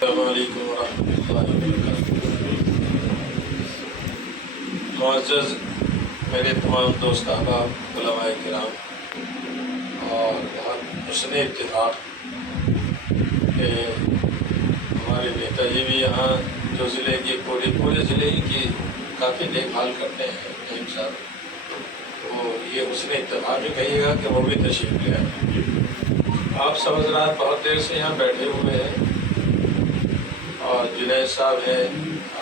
السلام علیکم ورحمۃ اللہ وبرکاتہ۔ معزز میرے تمام دوست احباب، علماء کرام، اور بہت حسن اتفاق کہ ہمارے نیتا جی بھی یہاں جو ضلع کی پورے ضلع کی کافی دیکھ بھال کرتے ہیں رحیم صاحب، تو یہ حسن اتفاق بھی کہیے گا کہ وہ بھی تشریف لے آئے۔ آپ سب حضرات بہت دیر سے یہاں بیٹھے ہوئے ہیں، اور جنید صاحب ہیں،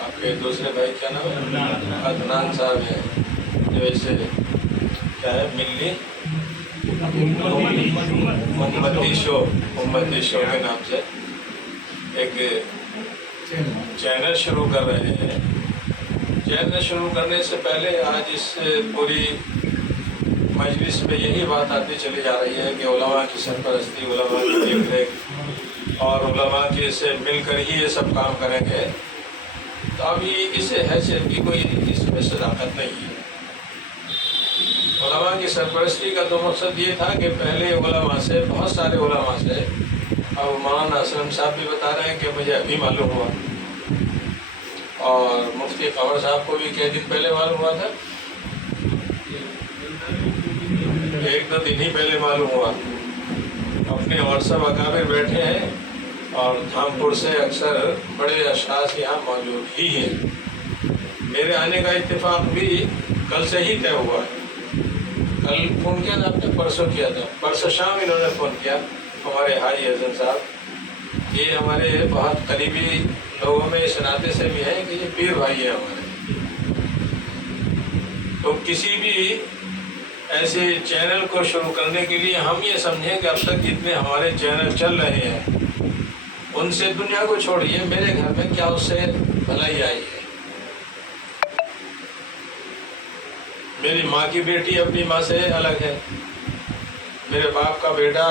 آپ کے دوسرے بھائی کیا نام ہے، عدنان صاحب ہیں، جو ایسے کیا ہے ملی امتی شو کے نام سے ایک چینل شروع کر رہے ہیں۔ چینل شروع کرنے سے پہلے آج اس پوری مجلس میں یہی بات آتی چلی جا رہی ہے کہ علماء کی سرپرستی، علماء کی دیکھ ریکھ اور علماء کے سے مل کر ہی یہ سب کام کریں گے، تو ابھی اس حیثیت کی کوئی اس میں صداقت نہیں ہے۔ علماء کی سرپرستی کا تو مقصد یہ تھا کہ پہلے علماء سے، بہت سارے علماء سے، اب مولانا اسلم صاحب بھی بتا رہے ہیں کہ مجھے ابھی معلوم ہوا، اور مفتی قمر صاحب کو بھی کئی دن پہلے معلوم ہوا تھا، ایک دو دن ہی پہلے معلوم ہوا۔ اپنے اور سب اکابر بیٹھے ہیں، اور دھامپور سے اکثر بڑے اشخاص یہاں موجود ہی ہیں۔ میرے آنے کا اتفاق بھی کل سے ہی طے ہوا ہے۔ کل فون کیا تھا آپ نے، پرسوں کیا تھا، پرسوں شام انہوں نے فون کیا، ہمارے حاجی اعظم صاحب، یہ ہمارے بہت قریبی لوگوں میں اس ناطے سے بھی ہیں کہ یہ پیر بھائی ہیں ہمارے۔ تو کسی بھی ایسے چینل کو شروع کرنے کے لیے ہم یہ سمجھیں کہ اب تک جتنے ہمارے چینل چل رہے ہیں ان سے دنیا کو چھوڑیے، میرے گھر میں کیا اس سے بھلائی آئی ہے؟ میری ماں کی بیٹی اپنی ماں سے الگ ہے، میرے باپ کا بیٹا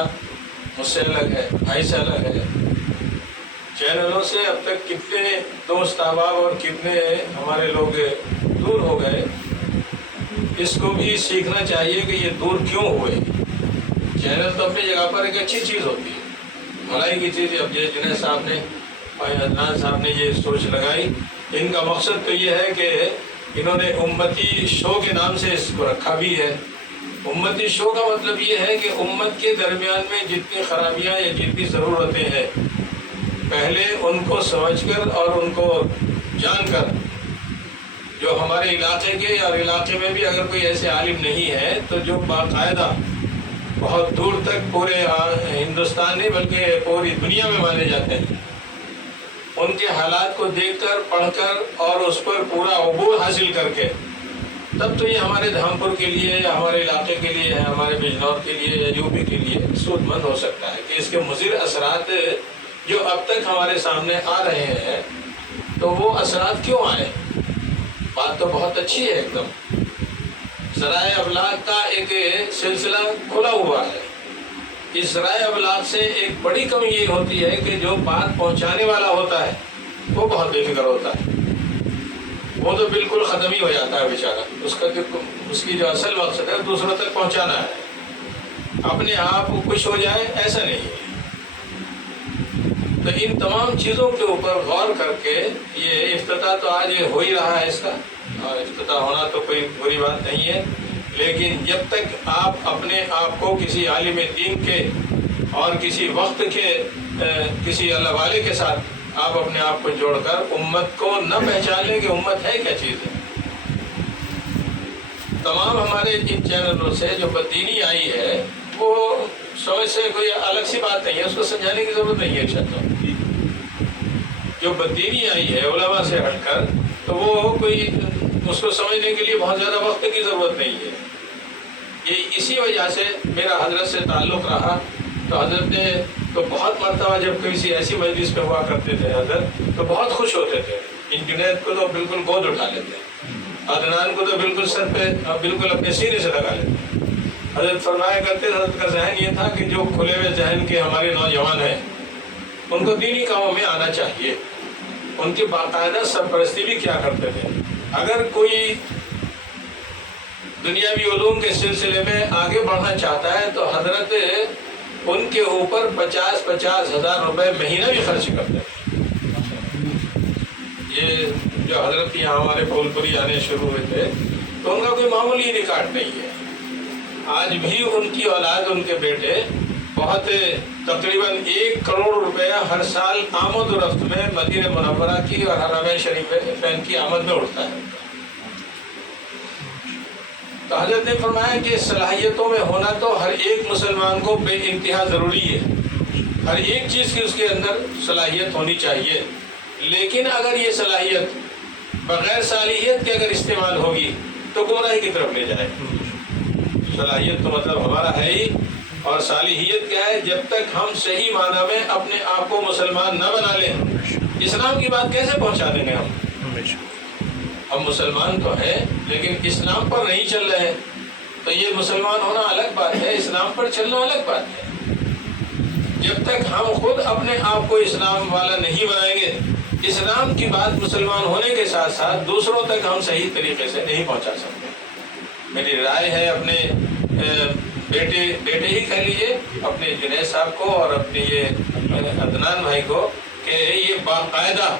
مجھ سے الگ ہے، بھائی سے الگ ہے۔ چینلوں سے اب تک کتنے دوست احباب اور کتنے ہمارے لوگ دور ہو گئے، اس کو بھی سیکھنا چاہیے کہ یہ دور کیوں ہوئے۔ چینل تو اپنی جگہ پر ایک اچھی چیز ہوتی ہے، بھلائی کی چیز ہے۔ اب یہ جنید صاحب نے اور عدنان صاحب نے یہ سوچ لگائی، ان کا مقصد تو یہ ہے کہ انہوں نے امتی شو کے نام سے اس کو رکھا بھی ہے۔ امتی شو کا مطلب یہ ہے کہ امت کے درمیان میں جتنی خرابیاں یا جتنی ضرورتیں ہیں، پہلے ان کو سمجھ کر اور ان کو جان کر، جو ہمارے علاقے کے اور علاقے میں بھی اگر کوئی ایسے عالم نہیں ہے تو جو باقاعدہ بہت دور تک پورے ہندوستان نہیں بلکہ پوری دنیا میں مانے جاتے ہیں، ان کے حالات کو دیکھ کر، پڑھ کر اور اس پر پورا عبور حاصل کر کے، تب تو یہ ہمارے دھامپور کے لیے یا ہمارے علاقے کے لیے، ہمارے بجنور کے لیے یا یو پی کے لیے سود مند ہو سکتا ہے کہ اس کے مضر اثرات جو اب تک ہمارے سامنے آ رہے ہیں، تو وہ اثرات کیوں آئے؟ بات تو بہت اچھی ہے ایک دم، ذرائع ابلاغ کا ایک سلسلہ کھلا ہوا ہے۔ اس ذرائع ابلاغ سے ایک بڑی کمی یہ ہوتی ہے کہ جو بات پہنچانے والا ہوتا ہے وہ بہت بے فکر ہوتا ہے، وہ تو بالکل ختم ہی ہو جاتا ہے بیچارہ، اس کی جو اصل مقصد ہے دوسروں تک پہنچانا ہے، اپنے آپ خوش ہو جائے ایسا نہیں ہے۔ تو ان تمام چیزوں کے اوپر غور کر کے یہ افتتاح تو آج ہو ہی رہا ہے اس کا، اور افتتاح ہونا تو کوئی بری بات نہیں ہے، لیکن جب تک آپ اپنے آپ کو کسی عالم دین کے اور کسی وقت کے کسی اللہ والے کے ساتھ آپ اپنے آپ کو جوڑ کر امت کو نہ پہچان لیں کہ امت ہے کیا چیز ہے۔ تمام ہمارے ان چینلوں سے جو بددینی آئی ہے وہ سمجھ سے کوئی الگ سی بات نہیں ہے، اس کو سمجھانے کی ضرورت نہیں ہے۔ جو بددینی آئی ہے علماء سے ہٹ کر، تو وہ کوئی اس کو سمجھنے کے لیے بہت زیادہ وقت کی ضرورت نہیں ہے۔ یہ اسی وجہ سے میرا حضرت سے تعلق رہا، تو حضرت نے تو بہت مرتبہ جب کسی ایسی مجلس پہ ہوا کرتے تھے حضرت تو بہت خوش ہوتے تھے، ان جنید کو تو بالکل گود اٹھا لیتے، عدنان کو تو بالکل سر پہ بالکل اپنے سینے سے لگا لیتے۔ حضرت فرمایا کرتے، حضرت کا ذہن یہ تھا کہ جو کھلے ہوئے ذہن کے ہمارے نوجوان ہیں ان کو دینی کاموں میں آنا چاہیے۔ ان کی باقاعدہ سرپرستی بھی کیا کرتے تھے۔ اگر کوئی دنیاوی علوم کے سلسلے میں آگے بڑھنا چاہتا ہے تو حضرت ان کے اوپر 50,000 روپے مہینہ بھی خرچ کرتے ہیں۔ یہ جو حضرت یہاں ہمارے پھول پوری آنے شروع ہوئے تھے تو ان کا کوئی معمولی ریکارڈ نہیں ہے. آج بھی ان کی اولاد، ان کے بیٹے بہت تقریباً 1 کروڑ روپیہ ہر سال آمد و رفت میں مدینہ منورہ کی اور حرمین شریفین کی آمد میں اٹھتا ہے. تو حضرت نے فرمایا کہ صلاحیتوں میں ہونا تو ہر ایک مسلمان کو بے انتہا ضروری ہے. ہر ایک چیز کی اس کے اندر صلاحیت ہونی چاہیے، لیکن اگر یہ صلاحیت بغیر صلاحیت کے اگر استعمال ہوگی تو گمراہی کی طرف لے جائے. صلاحیت تو مطلب ہمارا ہے ہی، اور صالحیت کیا ہے؟ جب تک ہم صحیح معنی میں اپنے آپ کو مسلمان نہ بنا لیں، اسلام کی بات کیسے پہنچا دیں گے ہم مسلمان تو ہیں لیکن اسلام پر نہیں چل رہے. تو یہ مسلمان ہونا الگ بات ہے، اسلام پر چلنا الگ بات ہے. جب تک ہم خود اپنے آپ کو اسلام والا نہیں بنائیں گے، اسلام کی بات مسلمان ہونے کے ساتھ ساتھ دوسروں تک ہم صحیح طریقے سے نہیں پہنچا سکتے. میری رائے ہے اپنے بیٹے ہی کہہ لیجیے، اپنے جنید صاحب کو اور اپنے یہ عدنان بھائی کو، کہ یہ باقاعدہ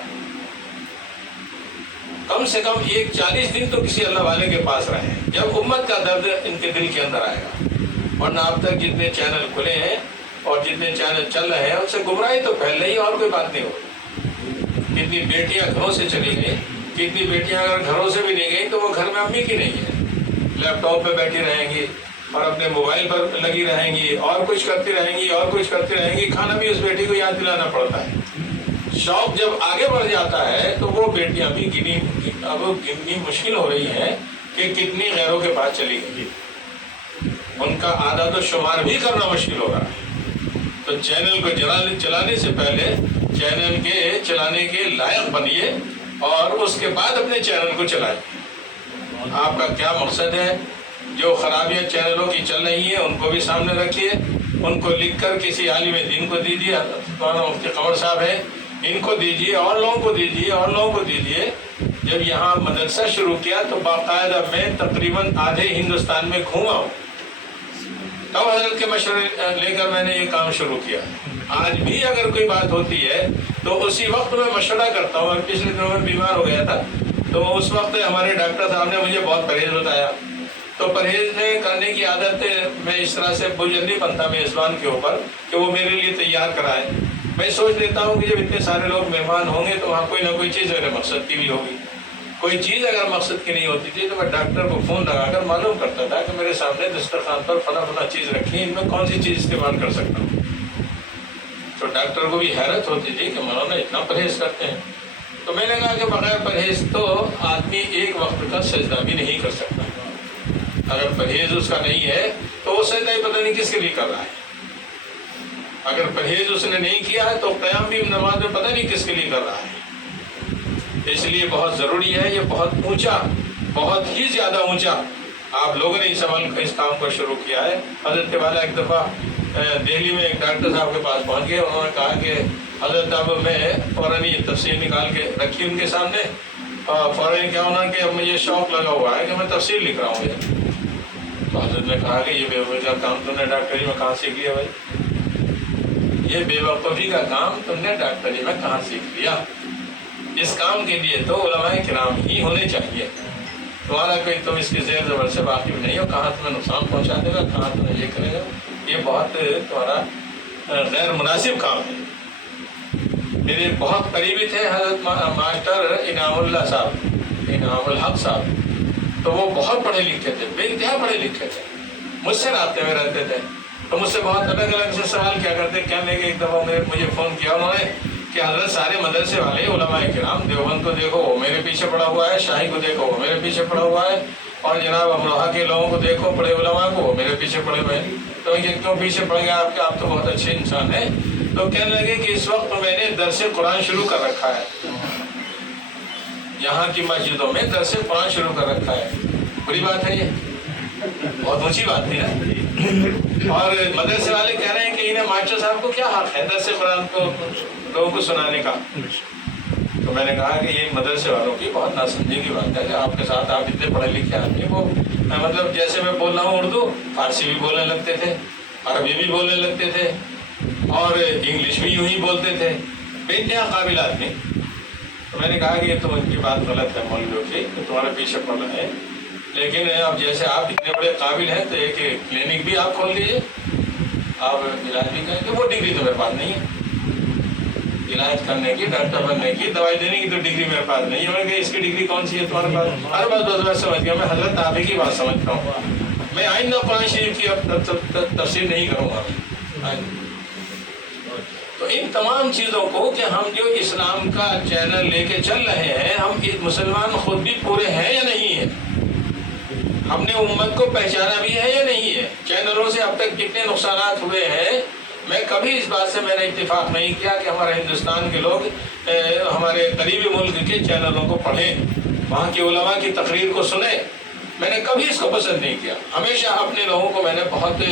کم سے کم 40 دن تو کسی اللہ والے کے پاس رہے ہیں، جب امت کا درد ان کے دل کے اندر آئے گا. ورنہ اب تک جتنے چینل کھلے ہیں اور جتنے چینل چل رہے ہیں ان سے گمراہی تو پھیل رہی ہے اور کوئی بات نہیں ہوگی. کتنی بیٹیاں گھروں سے چلی گئی، کتنی بیٹیاں اگر گھروں سے بھی نہیں گئی تو وہ گھر میں امی کی نہیں ہے، لیپ ٹاپ پہ بیٹھی رہیں گی اور اپنے موبائل پر لگی رہیں گی اور کچھ کرتی رہیں گی اور کچھ کرتی رہیں گی. کھانا بھی اس بیٹی کو یاد دلانا پڑتا ہے. شوق جب آگے بڑھ جاتا ہے تو وہ بیٹیاں بھی گننی مشکل ہو رہی ہیں کہ کتنی غیروں کے پاس چلی گئی. ان کا عادت و شمار بھی کرنا مشکل ہو رہا ہے. تو چینل کو چلانے سے پہلے چینل کے چلانے کے لائق بنیے اور اس کے بعد اپنے چینل کو چلائیں. آپ کا کیا مقصد ہے؟ جو خرابیاں چینلوں کی چل رہی ہیں ان کو بھی سامنے رکھیے، ان کو لکھ کر کسی عالم دین کو دیجیے، مولانا مفتی قمر صاحب ہیں ان کو دیجیے، اور لوگوں کو دیجیے اور لوگوں کو دیجیے. جب یہاں مدرسہ شروع کیا تو باقاعدہ میں تقریباً آدھے ہندوستان میں گھوما ہوں، تب حضرت کے مشورے لے کر میں نے یہ کام شروع کیا. آج بھی اگر کوئی بات ہوتی ہے تو اسی وقت میں مشورہ کرتا ہوں. میں پچھلے دنوں میں بیمار ہو گیا تھا تو اس وقت ہمارے ڈاکٹر صاحب نے مجھے بہت پرہیز بتایا. تو پرہیز کرنے کی عادت میں اس طرح سے بوجھ نہیں بنتا میزبان کے اوپر کہ وہ میرے لیے تیار کرائے. میں سوچ لیتا ہوں کہ جب اتنے سارے لوگ مہمان ہوں گے تو وہاں کوئی نہ کوئی چیز میرے مقصد کی بھی ہوگی. کوئی چیز اگر مقصد کی نہیں ہوتی تھی تو میں ڈاکٹر کو فون لگا کر معلوم کرتا تھا کہ میرے سامنے دسترخوان پر فلاں چیز رکھی ہے، ان میں کون سی چیز استعمال کر سکتا ہوں. تو ڈاکٹر کو بھی حیرت ہوتی تھی کہ مولانا اتنا پرہیز کرتے ہیں. تو میں نے کہا کہ بغیر پرہیز تو آدمی ایک وقت کا سجدہ بھی نہیں کر سکتا. اگر پرہیز اس کا نہیں ہے تو وہ سجدہ ہی پتہ نہیں کس کے لیے کر رہا ہے. اگر پرہیز اس نے نہیں کیا ہے تو قیام بھی نماز میں پتہ نہیں کس کے لیے کر رہا ہے. اس لیے بہت ضروری ہے، یہ بہت اونچا، بہت ہی زیادہ اونچا آپ لوگوں نے اس کام کو شروع کیا ہے. حضرت والا ایک دفعہ دہلی میں ایک ڈاکٹر صاحب کے پاس پہنچ گئے. انہوں نے کہا کہ حضرت اب میں فوراً یہ تفسیر نکال کے رکھی ان کے سامنے، فوراً کیا ہونا کہ اب مجھے شوق لگا ہوا ہے کہ میں تفسیر لکھ رہا ہوں. تو حضرت نے کہا کہ یہ بے وقوفی کا کام تم نے ڈاکٹری میں کہاں سیکھ لیا بھائی؟ یہ بے وقوفی کا کام تم نے ڈاکٹری میں کہاں سیکھ لیا؟ اس کام کے لیے تو علماء کرام ہی ہونے چاہیے. تمہارا کوئی تم اس کی زیر زبر سے واقف نہیں ہو، کہاں تمہیں نقصان پہنچا دے گا، کہاں تمہیں یہ کرے گا. یہ بہت تمہارا غیر مناسب کام ہے. میرے بہت قریبی تھے حضرت ماسٹر انعام اللہ صاحب، انعام الحق صاحب. تو وہ بہت پڑھے لکھے تھے، بے انتہا پڑھے لکھے تھے، مجھ سے رابطے میں رہتے تھے. تو مجھ سے بہت الگ الگ سے سوال کیا کرتے. کہنے کے ایک دفعہ مجھے فون کیا انہوں نے کہ حضرت سارے مدرسے والے علماء کرام، دیوبند کو دیکھو وہ میرے پیچھے پڑا ہوا ہے، شاہی کو دیکھو وہ میرے پیچھے پڑا ہوا ہے، اور جناب امروہہ کے لوگوں کو دیکھو بڑے علماء کو وہ میرے پیچھے پڑے ہوئے ہیں. تو یہ کیوں پیچھے پڑ گئے آپ کے؟ آپ تو بہت اچھے انسان ہیں. تو کہنے لگے کہ اس وقت میں نے درس قرآن شروع کر رکھا ہے، یہاں کی مسجدوں میں درس قرآن شروع کر رکھا ہے. بری بات ہے، یہ بہت اونچی بات تھی نا. اور مدرسے والے کہہ رہے ہیں کہ انہیں ماسٹر صاحب کو کیا حق ہے درس قرآن کو لوگوں کو سنانے کا. تو میں نے کہا کہ یہ مدرسے والوں کی بہت ناسمجھی کی بات ہے کہ آپ کے ساتھ آپ اتنے پڑھے لکھے آدمی وہ مطلب جیسے میں بول رہا ہوں اردو، فارسی بھی بولنے لگتے تھے، عربی بھی بولنے لگتے تھے اور انگلش بھی یوں ہی بولتے تھے. بے انتہا قابل آدمی. تو میں نے کہا کہ یہ تو ان کی بات غلط ہے مولویوں کی، تو تمہارا پیچھے پڑ رہے ہیں، لیکن اب جیسے آپ اتنے بڑے قابل ہیں تو ایک کلینک بھی آپ کھول لیجیے، آپ علاج بھی کریں گے۔ وہ ڈگری تو میرے پاس نہیں ہے علاج کرنے کی، ڈاکٹر بننے کی، دوائی دینے کی تو ڈگری میرے پاس نہیں ہے۔ میں کہ اس کی ڈگری کون سی ہے تمہارے پاس؟ ہر بات سمجھ گیا میں، حضرت آپ ہی کی بات سمجھتا ہوں، میں آئندہ قرآن شریف کی اب تفسیر نہیں کروں گا۔ تو ان تمام چیزوں کو کہ ہم جو اسلام کا چینل لے کے چل رہے ہیں، ہم مسلمان خود بھی پورے ہیں یا نہیں ہیں، ہم نے امت کو پہچانا بھی ہے یا نہیں ہے، چینلوں سے اب تک کتنے نقصانات ہوئے ہیں۔ میں کبھی اس بات سے میں نے اتفاق نہیں کیا کہ ہمارے ہندوستان کے لوگ ہمارے قریبی ملک کے چینلوں کو پڑھیں، وہاں کی علماء کی تقریر کو سنیں، میں نے کبھی اس کو پسند نہیں کیا۔ ہمیشہ اپنے لوگوں کو میں نے بہت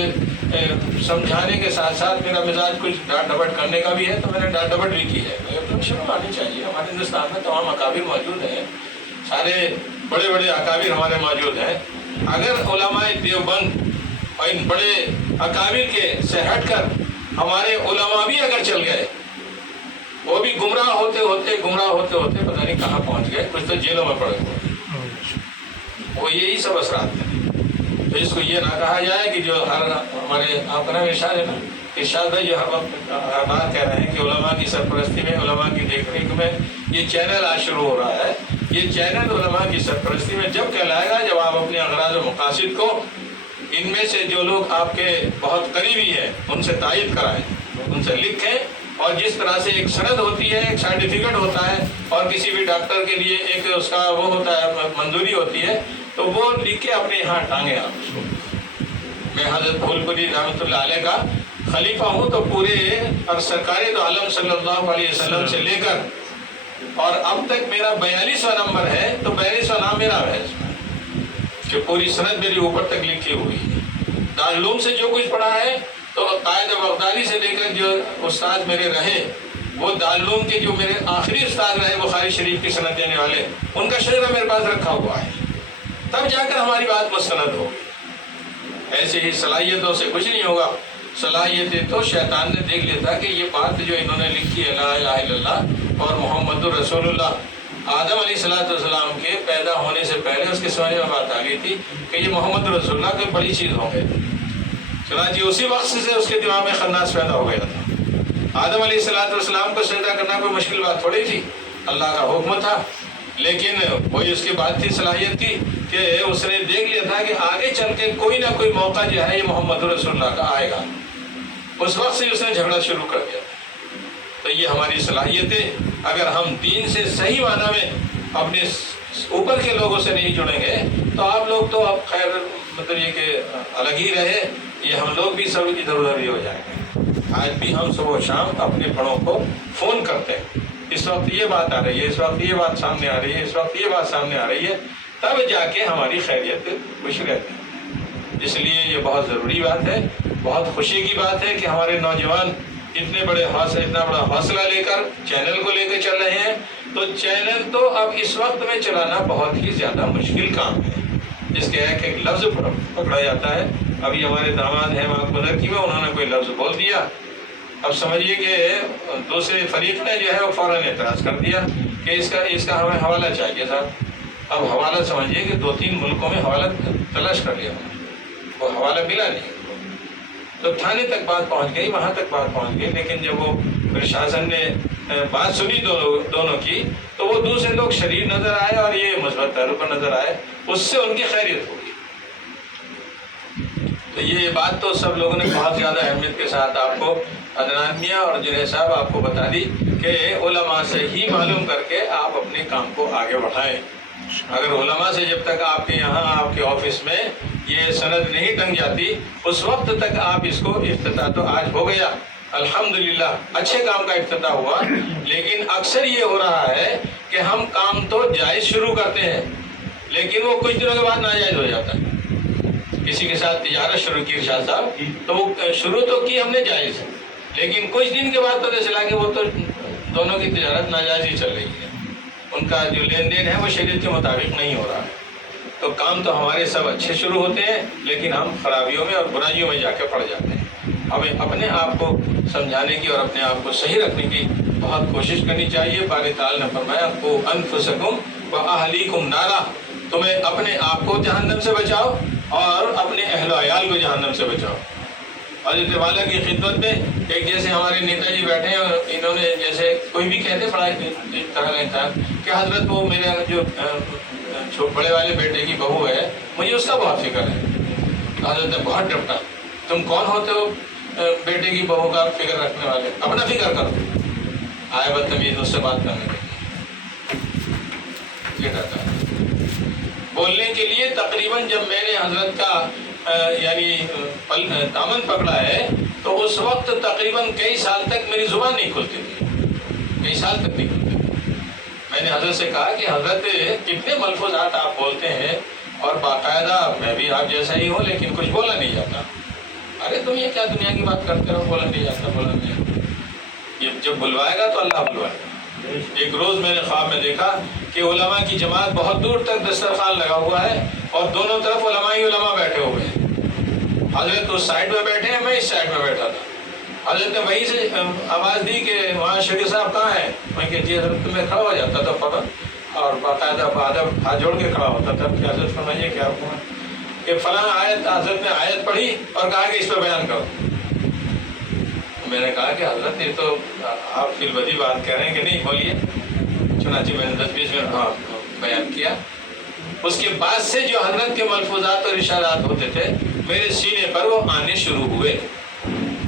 سمجھانے کے ساتھ ساتھ، میرا مزاج کچھ ڈانٹ ڈپٹ کرنے کا بھی ہے تو میں نے ڈانٹ ڈپٹ بھی کی ہے۔ شرم آنی چاہیے، ہمارے ہندوستان میں تمام اکابر موجود ہیں، سارے بڑے بڑے اکابر ہمارے موجود ہیں۔ اگر علماء دیوبند اور ان بڑے اکابر کے سے ہٹ کر ہمارے علماء بھی اگر چل گئے، وہ بھی گمراہ ہوتے ہوتے پتہ نہیں کہاں پہنچ گئے، کچھ تو جیلوں میں پڑ گئے، وہ یہی سب اثرات ہیں۔ تو اس کو یہ نہ کہا جائے کہ جو ہر ہمارے آپ کا نام ارشاد ہے نا، ارشاد بھائی جو ہر وقت ہر بات کہہ رہے ہیں کہ علماء کی سرپرستی میں، علماء کی دیکھ ریکھ میں یہ چینل آج شروع ہو رہا ہے۔ یہ چینل علماء کی سرپرستی میں جب کہلائے گا جب آپ اپنے اغراض و مقاصد کو ان میں سے جو لوگ آپ کے بہت قریبی ہیں ان سے تائید کرائیں، ان سے لکھیں، اور جس طرح سے ایک سند ہوتی ہے، ایک سرٹیفکیٹ ہوتا ہے، اور کسی بھی ڈاکٹر کے لیے ایک اس کا وہ ہوتا ہے، منظوری ہوتی ہے، تو وہ لکھ کے اپنے یہاں ٹانگیں آپ اس کو۔ میں حضرت پھول پوری رحمۃ اللہ علیہ کا خلیفہ ہوں، تو پورے اور سرکار دو عالم صلی اللہ علیہ وسلم سے لے کر اور اب تک میرا 42واں نمبر ہے، تو 42واں نام میرا ہے اس میں، کہ پوری سند میری اوپر تک لکھی ہوئی ہے۔ دارالعلوم سے جو کچھ پڑھا ہے تو قائد بغدادی سے لے کر جو استاد میرے رہے، وہ دارالعلوم کے جو میرے آخری استاد رہے بخاری شریف کی سند دینے والے، ان کا شجرہ میرے پاس رکھا ہوا ہے، تب جا کر ہماری بات مستند ہوگی۔ ایسے ہی صلاحیتوں سے کچھ نہیں ہوگا۔ صلاحیتیں تو شیطان نے دیکھ لیتا کہ یہ بات جو انہوں نے لکھی ہے لا الہ الا اللہ اور محمد رسول اللہ، آدم علیہ السلام کے پیدا ہونے سے پہلے اس کے سمجھ میں بات آ گئی تھی کہ یہ محمد رسول اللہ کوئی بڑی چیز ہوں گے، چنانچہ اسی وقت سے اس کے دماغ میں خناس پیدا ہو گیا تھا۔ آدم علیہ السلام کو سجدہ کرنا کوئی مشکل بات تھوڑی تھی، اللہ کا حکم تھا، لیکن وہی اس کی بات تھی، صلاحیت تھی کہ اس نے دیکھ لیا تھا کہ آگے چل کے کوئی نہ کوئی موقع جو ہے یہ محمد رسول اللہ کا آئے گا، اس وقت سے اس نے جھگڑا شروع کر دیا۔ تو یہ ہماری صلاحیتیں، اگر ہم دین سے صحیح معنی میں اپنے اوپر کے لوگوں سے نہیں جڑیں گے تو آپ لوگ تو اب خیر مطلب یہ کہ الگ ہی رہے، یہ ہم لوگ بھی سب ادھر ادھر ہی ہو جائیں گے۔ آج بھی ہم صبح و شام اپنے بڑوں کو فون کرتے ہیں، اس وقت یہ بات آ رہی ہے، اس وقت یہ بات سامنے آ رہی ہے، اس وقت یہ بات سامنے آ رہی ہے، تب جا کے ہماری خیریت خوش رہتی ہے۔ اس لیے یہ بہت ضروری بات ہے، بہت خوشی کی بات ہے کہ ہمارے نوجوان اتنا بڑا حوصلہ لے کر چینل کو لے کے چل رہے ہیں۔ تو چینل تو اب اس وقت میں چلانا بہت ہی زیادہ مشکل کام ہے، جس کے ایک لفظ پکڑا جاتا ہے۔ ابھی ہمارے داماد ہیں وہاں بدرکی میں، انہوں نے کوئی لفظ بول دیا، اب سمجھیے کہ دوسرے فریق نے جو ہے وہ فوراً اعتراض کر دیا کہ اس کا ہمیں حوالہ چاہیے تھا۔ اب حوالہ سمجھیے کہ 2-3 ملکوں میں حوالہ تلاش کر لیا، وہ حوالہ ملا نہیں، تو تھانے تک بات پہنچ گئی، وہاں تک بات پہنچ گئی، لیکن جب وہ پرشاسن نے بات سنی دونوں کی تو وہ دوسرے لوگ شریر نظر آئے اور یہ مثبت تعلق نظر آئے، اس سے ان کی خیریت ہوگی۔ تو یہ بات تو سب لوگوں نے بہت زیادہ اہمیت کے ساتھ آپ کو، عدنان میاں اور جنید صاحب آپ کو بتا دی کہ علماء سے ہی معلوم کر کے آپ اپنے کام کو آگے بڑھائیں۔ اگر علماء سے جب تک آپ کے یہاں آپ کے آفس میں یہ سند نہیں ٹنگ جاتی، اس وقت تک آپ اس کو، افتتاح تو آج ہو گیا الحمدللہ، اچھے کام کا افتتاح ہوا، لیکن اکثر یہ ہو رہا ہے کہ ہم کام تو جائز شروع کرتے ہیں لیکن وہ کچھ دنوں کے بعد ناجائز ہو جاتا ہے۔ کسی کے ساتھ تجارت شروع کی ارشاد صاحب، تو وہ شروع تو کی ہم نے جائز، لیکن کچھ دن کے بعد پتہ چلا کہ وہ تو دونوں کی تجارت ناجائز ہی چل رہی ہے، ان کا جو لین دین ہے وہ شریعت کے مطابق نہیں ہو رہا ہے۔ تو کام تو ہمارے سب اچھے شروع ہوتے ہیں لیکن ہم خرابیوں میں اور برائیوں میں جا کے پڑ جاتے ہیں۔ ہمیں اپنے آپ کو سمجھانے کی اور اپنے آپ کو صحیح رکھنے کی بہت کوشش کرنی چاہیے۔ باری تعالیٰ نے فرمایا قُوا أَنفُسَكُمْ وَأَهْلِيكُمْ نَارًا، تمہیں اپنے آپ کو جہنم سے بچاؤ اور اپنے اہل و عیال کو جہنم سے بچاؤ۔ حضرت والا کی خدمت میں ایک جیسے ہمارے نیتا جی بیٹھے ہیں اور انہوں نے جیسے کوئی بھی کہتے بڑا اس طرح کا انسان کہ حضرت وہ میرا جو بڑے والے بیٹے کی بہو ہے مجھے اس کا بہت فکر ہے۔ حضرت نے بہت ڈپٹا، تم کون ہوتے ہو بیٹے کی بہو کا فکر رکھنے والے، اپنا فکر کرو۔ آئے بدتمیز اس سے بات کرنے کے لیے یہ کہتا ہے بولنے کے لیے۔ تقریباً جب میں نے حضرت کا یعنی دامن پکڑا ہے تو اس وقت تقریباً کئی سال تک میری زبان نہیں کھلتی تھی، کئی سال تک نہیں کھلتی تھی۔ میں نے حضرت سے کہا کہ حضرت کتنے ملفوظات آپ بولتے ہیں اور باقاعدہ میں بھی آپ جیسا ہی ہوں لیکن کچھ بولا نہیں جاتا۔ ارے تم یہ کیا دنیا کی بات کرتے ہو، بولا نہیں جاتا، بولا نہیں جاتا۔ یہ جب بلوائے گا تو اللہ بلوائے گا۔ ایک روز میں نے خواب میں دیکھا کہ علماء کی جماعت بہت دور تک دسترخوان لگا ہوا ہے اور دونوں طرف علماء ہی علماء بیٹھے ہوئے ہیں۔ حضرت اس سائڈ میں بیٹھے ہیں، میں اس سائڈ میں بیٹھا تھا۔ حضرت نے وہیں سے آواز دی کہ وہاں شیخ صاحب کہاں ہیں؟ میں کہ جی حضرت میں کھڑا ہو جاتا تھا فوراً اور باقاعدہ ادب ہاتھ جوڑ کے کھڑا ہوتا تھا کہ حضرت فرمائیے کیا حکم ہے کہ فلاں آیت، حضرت نے آیت پڑھی اور کہا کہ اس پہ بیان کرو۔ میں نے کہا کہ حضرت یہ تو آپ فی البدی بات کہہ رہے ہیں کہ نہیں، بولیے۔ چنانچہ میں نے 10-20 منٹ بیان کیا۔ اس کے بعد سے جو حضرت کے ملفوظات اور ارشادات ہوتے تھے میرے سینے پر وہ آنے شروع ہوئے۔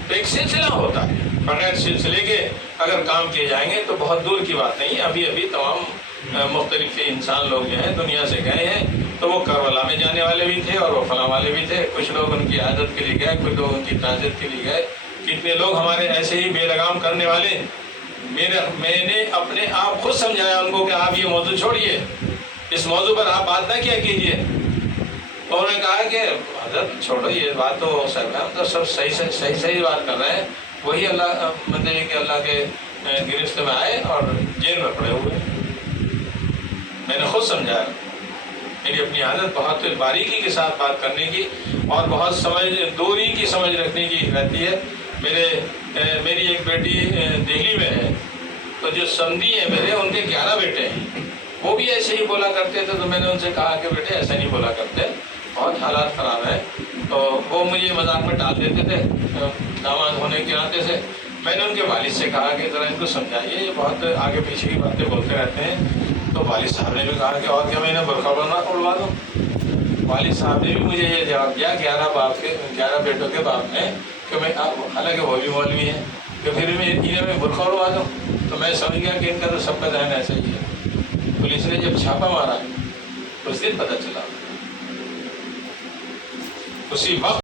ایک سلسلہ ہوتا ہے، بغیر سلسلے کے اگر کام کیے جائیں گے تو بہت دور کی بات نہیں ہے۔ ابھی تمام مختلف انسان لوگ جو ہیں دنیا سے گئے ہیں تو وہ کربلا میں جانے والے بھی تھے اور وہ فلاں والے بھی تھے۔ کچھ لوگ ان کی عادت کے لیے گئے، کچھ لوگ ان کی تعزیت کے لیے گئے۔ کتنے لوگ ہمارے ایسے ہی بے لگام کرنے والے، میں نے اپنے آپ خود سمجھایا ان کو کہ آپ یہ موضوع چھوڑیے، اس موضوع پر آپ بات نہ کیا کیجیے۔ انہوں نے کہا کہ حضرت چھوڑو یہ بات، تو سب ہم تو سب صحیح بات کر رہے ہیں۔ وہی اللہ مطلب کہ اللہ کے گرفت میں آئے اور جیل میں پڑے ہوئے۔ میں نے خود سمجھایا۔ میری اپنی عادت بہت باریکی کے ساتھ بات کرنے کی اور بہت دوری کی سمجھ رکھنے کی رہتی ہے۔ میری ایک بیٹی دہلی میں ہے، تو جو سمدھی ہیں میرے، ان کے 11 بیٹے ہیں، وہ بھی ایسے ہی بولا کرتے تھے۔ تو میں نے ان سے کہا کہ بیٹے ایسا نہیں بولا کرتے، بہت حالات خراب ہیں۔ تو وہ مجھے مذاق میں ڈال دیتے تھے داماد ہونے کے ناطے سے۔ میں نے ان کے والد سے کہا کہ ذرا ان کو سمجھائیے، یہ بہت آگے پیچھے کی باتیں بولتے رہتے ہیں۔ تو والد صاحب نے بھی کہا کہ اور کیا میں انہیں برقع اڑوا دوں؟ والد صاحب نے بھی مجھے یہ جواب دیا 11 بیٹوں کے باپ نے کہ میں، حالانکہ وہ بھی مولوی ہیں، کہ پھر میں انہیں میں برقع اڑوا دوں۔ تو میں سمجھ گیا کہ ان کا تو سب کا ذہن ایسا ہی ہے۔ پولیس نے جب چھاپا مارا اس دن پتہ چلا، اسی وقت